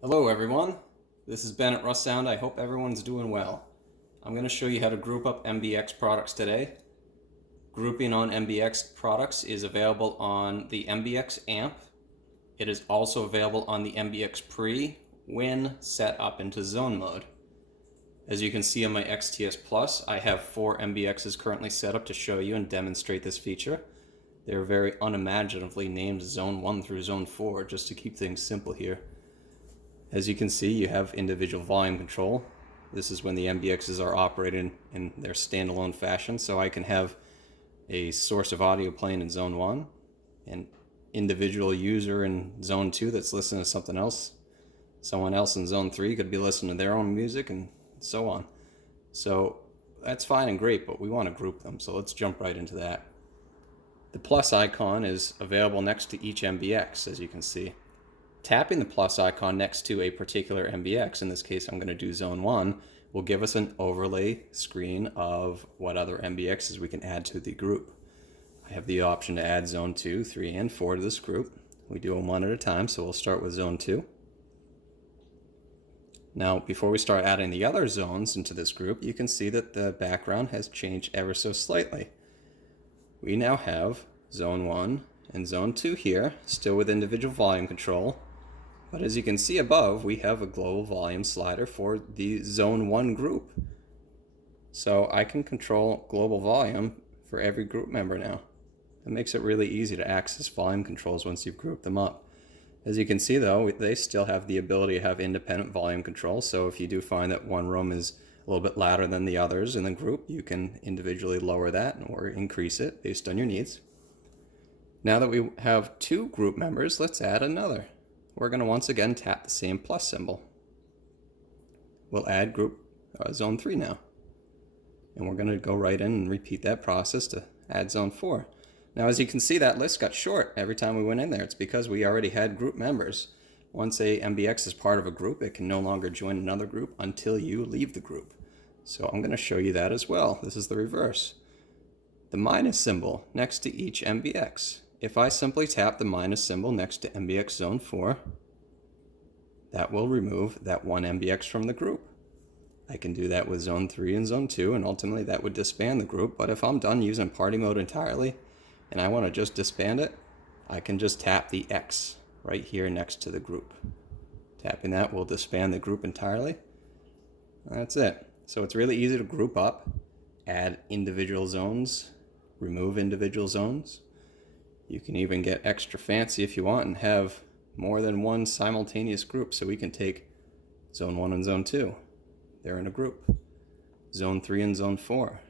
Hello everyone, this is Ben at Russound. I hope everyone's doing well. I'm going to show you how to group up MBX products today. Grouping on MBX products is available on the MBX amp. It is also available on the MBX pre when set up into zone mode. As you can see on my XTSPlus, I have 4 MBXs currently set up to show you and demonstrate this feature. They're very unimaginatively named Zone 1 through Zone 4 just to keep things simple here. As you can see, you have individual volume control. This is when the MBXs are operating in their standalone fashion, so I can have a source of audio playing in Zone 1, an individual user in Zone 2 that's listening to something else. Someone else in Zone 3 could be listening to their own music, and so on. So that's fine and great, but we want to group them, so let's jump right into that. The plus icon is available next to each MBX, as you can see. Tapping the plus icon next to a particular MBX, in this case I'm going to do Zone 1, will give us an overlay screen of what other MBXs we can add to the group. I have the option to add Zone 2, 3, and 4 to this group. We do them one at a time, so we'll start with Zone 2. Now, before we start adding the other zones into this group, you can see that the background has changed ever so slightly. We now have Zone 1 and Zone 2 here, still with individual volume control. But as you can see above, we have a global volume slider for the Zone 1 group. So I can control global volume for every group member now. It makes it really easy to access volume controls once you've grouped them up. As you can see though, they still have the ability to have independent volume control. So if you do find that one room is a little bit louder than the others in the group, you can individually lower that or increase it based on your needs. Now that we have 2 group members, let's add another. We're going to once again tap the same plus symbol. We'll add group Zone 3 now. And we're going to go right in and repeat that process to add Zone 4. Now as you can see, that list got short every time we went in there. It's because we already had group members. Once a MBX is part of a group, it can no longer join another group until you leave the group. So I'm going to show you that as well. This is the reverse. The minus symbol next to each MBX. If I simply tap the minus symbol next to MBX Zone 4, that will remove that one MBX from the group. I can do that with Zone 3 and Zone 2, and ultimately that would disband the group. But if I'm done using party mode entirely, and I want to just disband it, I can just tap the X right here next to the group. Tapping that will disband the group entirely. That's it. So it's really easy to group up, add individual zones, remove individual zones. You can even get extra fancy if you want and have more than one simultaneous group. So we can take Zone 1 and Zone 2. They're in a group. Zone 3 and Zone 4.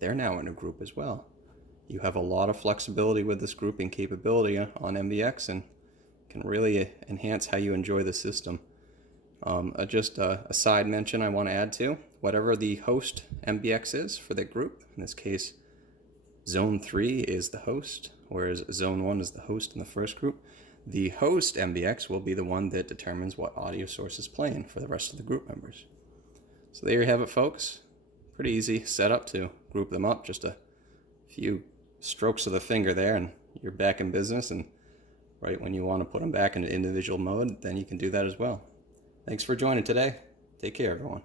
They're now in a group as well. You have a lot of flexibility with this grouping capability on MBX and can really enhance how you enjoy the system. Just a side mention I want to add to, whatever the host MBX is for the group, in this case Zone 3 is the host, whereas Zone 1 is the host in the first group. The host MBX will be the one that determines what audio source is playing for the rest of the group members. So there you have it, folks. Pretty easy setup to group them up. Just a few strokes of the finger there and you're back in business, and right when you want to put them back into individual mode, then you can do that as well. Thanks for joining today. Take care, everyone.